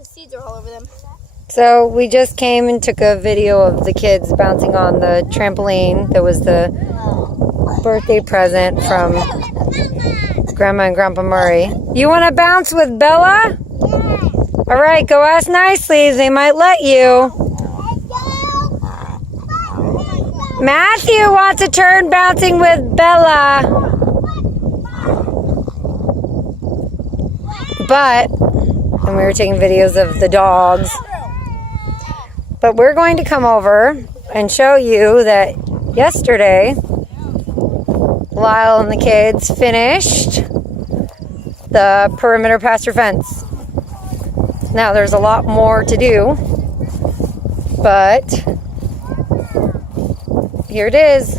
the seeds are all over them. So we just came and took a video of the kids bouncing on the trampoline. That was the birthday present from Grandma and Grandpa Murray. You want to bounce with Bella? All right, go ask nicely. They might let you. Matthew wants a turn bouncing with Bella. And we were taking videos of the dogs. But we're going to come over and show you that yesterday, Lyle and the kids finished the perimeter pasture fence. Now there's a lot more to do, but here it is.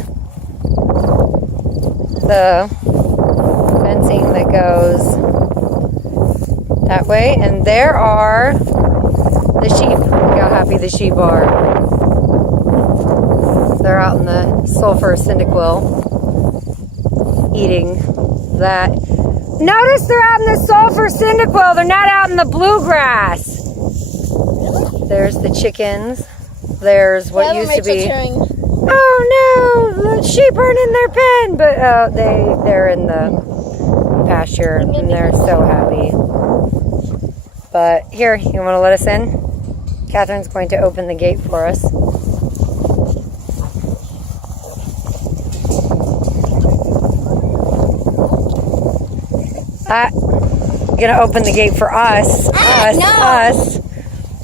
The fencing that goes that way, and there are the sheep. Look how happy the sheep are. They're out in the sulfur cyndaquil eating that. Notice they're out in the sulfur cyndaquil. They're not out in the bluegrass. There's the chickens. There's what used to be. Oh no, the sheep aren't in their pen, but they're in the pasture and they're so happy. But here, you want to let us in? Catherine's going to open the gate for us. Gonna open the gate for us. Us.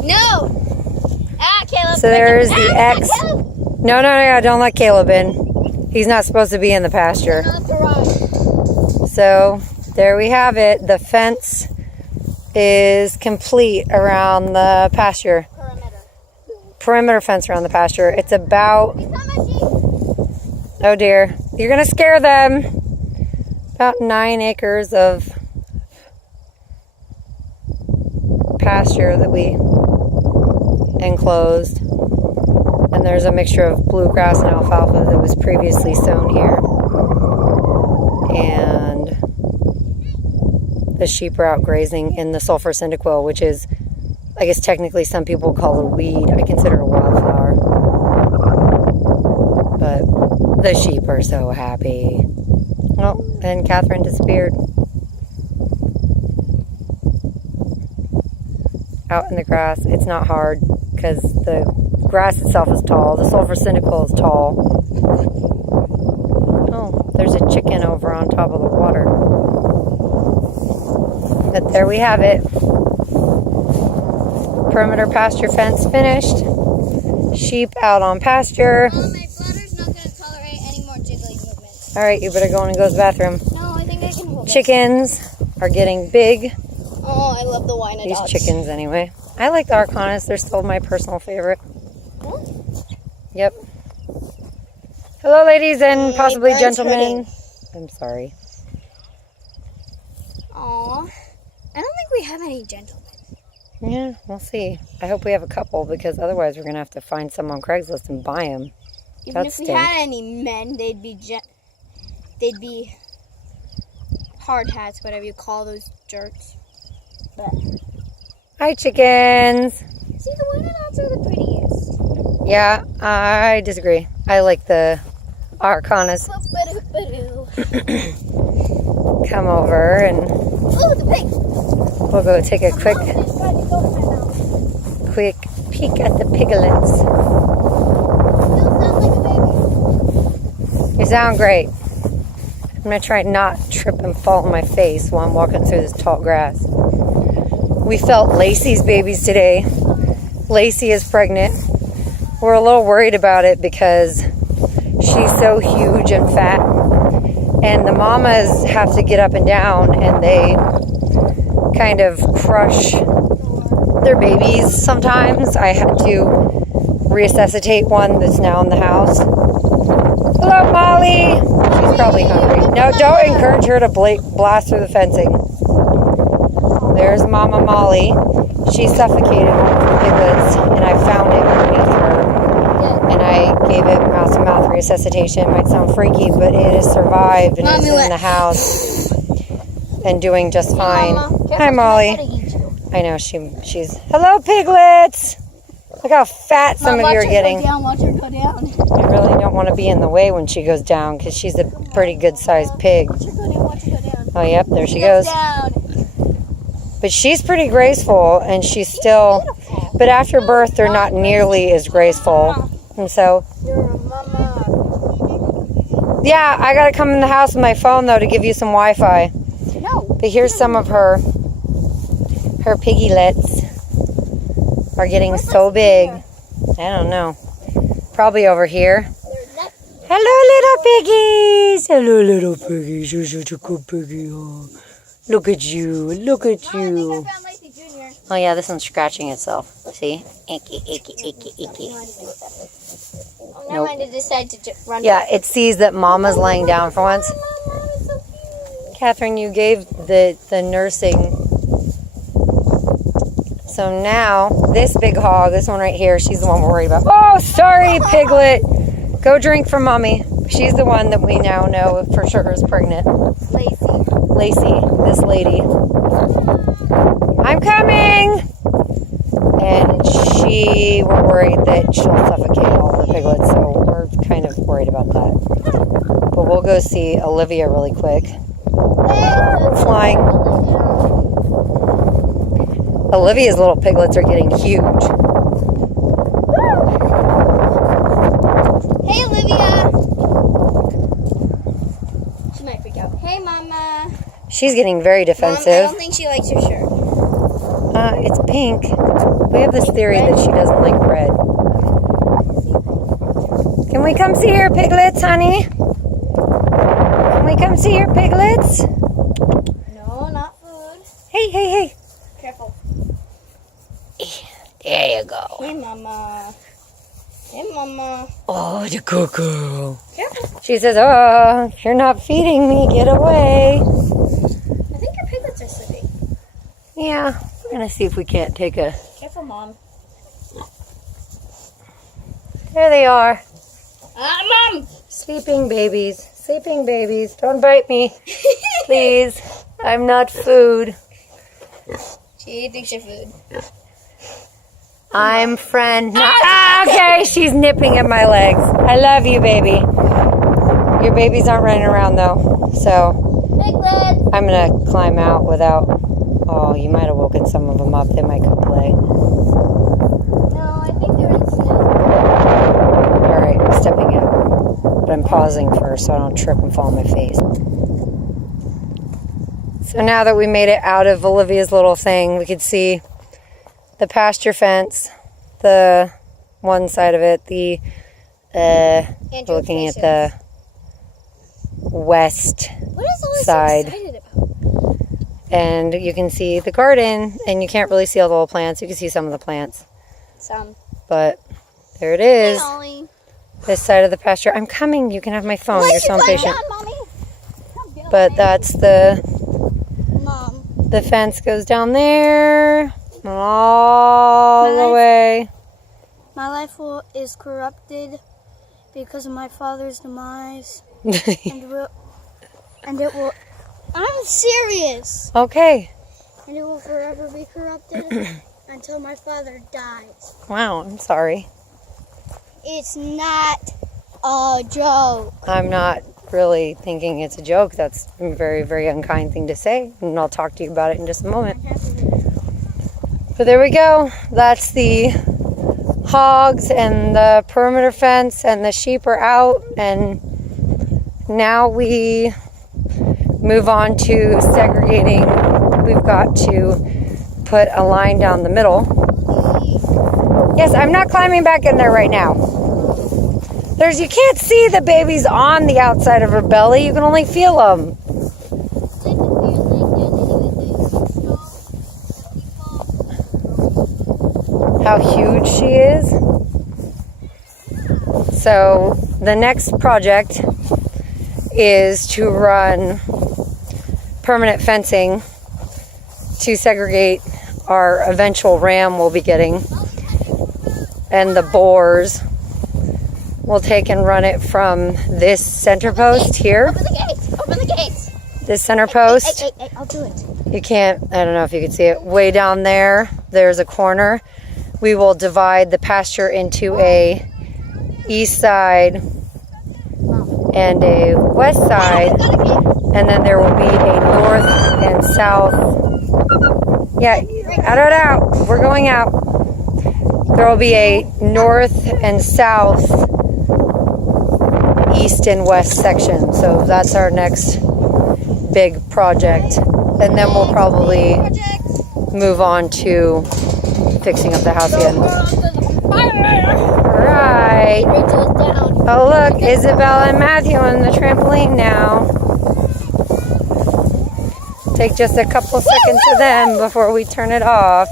No. Caleb. So there's the X. No, don't let Caleb in. He's not supposed to be in the pasture. So there we have it. The fence is complete around the pasture. Perimeter fence around the pasture. It's about, oh dear, you're gonna scare them. About 9 acres of pasture that we enclosed. And there's a mixture of bluegrass and alfalfa that was previously sown here. And the sheep are out grazing in the sulfur cyndaquil, which is, I guess technically some people call it a weed. I consider it a wildflower. But the sheep are so happy. Oh, and Catherine disappeared. Out in the grass. It's not hard because the grass itself is tall. The sulfur cyndaquil is tall. Oh, there's a chicken over on top of the water. But there we have it. Perimeter pasture fence finished. Sheep out on pasture. My bladder's not going to tolerate any more jiggling movements. All right, you better go in and go to the bathroom. No, I think I can hold it. Chickens are getting big. Oh, I love the Wyandottes. These chickens, anyway. I like the Arcanas. They're still my personal favorite. Huh? Yep. Hello, ladies and possibly gentlemen. I'm sorry. Aw. I don't think we have any gentlemen. Yeah, we'll see. I hope we have a couple, because otherwise we're going to have to find some on Craigslist and buy them. Even if we had any men, they'd be hard hats, whatever you call those jerks. But hi, chickens. see, the Wyandottes are the prettiest. Yeah, I disagree. I like the Arcanas. Come over and oh, the pig. We'll go take a quick peek at the piglets. You sound great. I'm going to try not trip and fall on my face while I'm walking through this tall grass. We felt Lacey's babies today. Lacey is pregnant. We're a little worried about it because she's so huge and fat. And the mamas have to get up and down and they kind of crush their babies sometimes. I had to resuscitate one that's now in the house. Hello, Molly. She's probably hungry. No, don't encourage her to blast through the fencing. There's Mama Molly. She suffocated one of the piglets, and I found it underneath her. And I gave it mouth-to-mouth resuscitation. It might sound freaky, but it has survived and is in the house and doing just fine. Hi, Molly. I know she's. Hello, piglets. Look how fat some of you are getting. Watch her go down. I really don't want to be in the way when she goes down because she's a pretty good-sized pig. Watch her go down. Watch her go down. Oh, yep, there she goes. Down. But she's pretty graceful, and she's still. But after birth, they're not nearly as graceful, and so. You're a mama. Yeah, I gotta come in the house with my phone though to give you some Wi-Fi. No. But here's some of her piglets are getting so big. I don't know. Probably over here. Hello, little piggies. Hello, little piggies. You're such a good piggy. Oh. Look at you. Look at you. Oh yeah, this one's scratching itself. See? Icky, icky, icky, icky. Never mind, it decided to run. Yeah, it sees that Mama's laying down for once. Catherine, you gave the nursing. So now, this big hog, this one right here, she's the one we're worried about. Oh, sorry, piglet. Go drink from Mommy. She's the one that we now know for sure is pregnant. Lacey, this lady. I'm coming! And we're worried that she'll suffocate all of her piglets, so we're kind of worried about that. But we'll go see Olivia really quick. Flying. Olivia's little piglets are getting huge. Hey, Olivia. She might freak out. Hey, Mama. She's getting very defensive. Mom, I don't think she likes your shirt. It's pink. We have this theory that she doesn't like red. Can we come see your piglets, honey? Can we come see your piglets? No, not food. Hey, hey, hey. Careful. There you go. Hey, Mama. Hey, Mama. Oh, the cuckoo. Careful. She says, oh, if you're not feeding me, get away. I think your piglets are sleeping. Yeah, we're going to see if we can't take a... Careful, Mom. There they are. Mom! Sleeping babies. Sleeping babies. Don't bite me. Please. I'm not food. She thinks you're food. I'm friend. Okay, she's nipping at my legs. I love you, baby. Your babies aren't running around, though. So, Piglet! I'm going to climb out without... Oh, you might have woken some of them up. They might come play. No, I think they're in sleep. All right, I'm stepping out. But I'm pausing first so I don't trip and fall on my face. So now that we made it out of Olivia's little thing, we could see the pasture fence, the one side of it, looking at the west side. So excited about? And you can see the garden, and you can't really see all the little plants. You can see some of the plants. Some. But there it is. Hey, Ollie. This side of the pasture. I'm coming. You can have my phone. You're so impatient. Mommy. But that's Mom. the fence goes down there, all the way. My life is corrupted because of my father's demise, and it will. I'm serious. Okay. And it will forever be corrupted until my father dies. Wow, I'm sorry. It's not a joke. I'm not really thinking it's a joke. That's a very, very unkind thing to say, and I'll talk to you about it in just a moment. But there we go. That's the hogs and the perimeter fence, and the sheep are out, and now we move on to segregating. We've got to put a line down the middle. Yes, I'm not climbing back in there right now. You can't see the babies on the outside of her belly. You can only feel them. How huge she is. So the next project is to run permanent fencing to segregate our eventual ram we'll be getting, and the boars. We'll take and run it from this center post here. Open the gates! Open the gates! This center post. Hey, I'll do it. You can't, I don't know if you can see it. Way down there, there's a corner. We will divide the pasture into a east side and a west side. And then there will be a north and south. Yeah, out. We're going out. There will be a north and south, east and west section. So that's our next big project. And then we'll probably move on to fixing up the house again. Alright. Oh look, Isabella and Matthew on the trampoline now. Take just a couple seconds for them before we turn it off.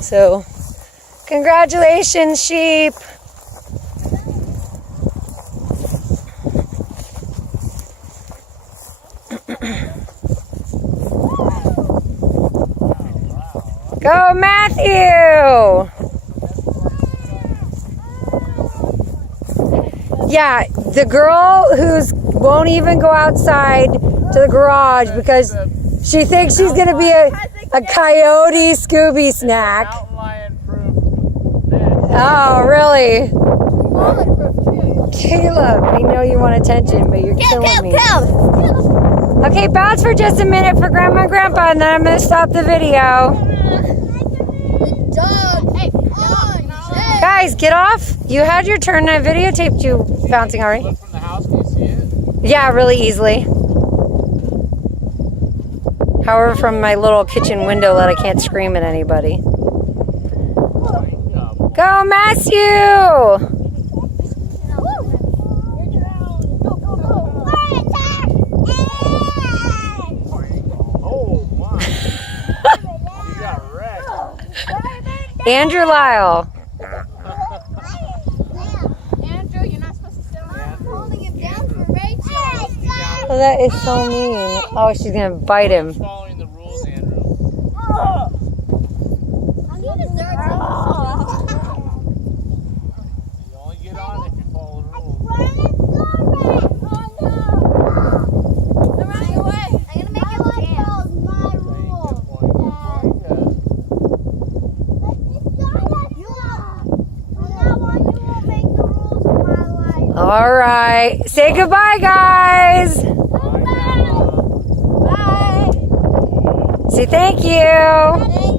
So, congratulations, sheep. Go, Matthew! Yeah, the girl who's won't even go outside to the garage because she thinks she's going to be a coyote Scooby snack. Oh, really? Caleb, I know you want attention, but you're killing me. Okay, bounce for just a minute for Grandma and Grandpa, and then I'm going to stop the video. Guys, get off. You had your turn. I videotaped you bouncing already. Look from the house, can you see it? Yeah, really easily. However, from my little kitchen window that I can't scream at anybody. Go, Matthew! Oh my. You got wrecked. Andrew Lyle. Andrew, you're not supposed to sit on I'm holding him down for Rachel. Oh, that is so mean. Oh, she's going to bite him. Following the rules, Andrew. He deserves it. You only get on if you follow the rules. They're running away. I'm going to make him dance. My rule. All right. Say goodbye, guys. Bye. Say thank you. Thank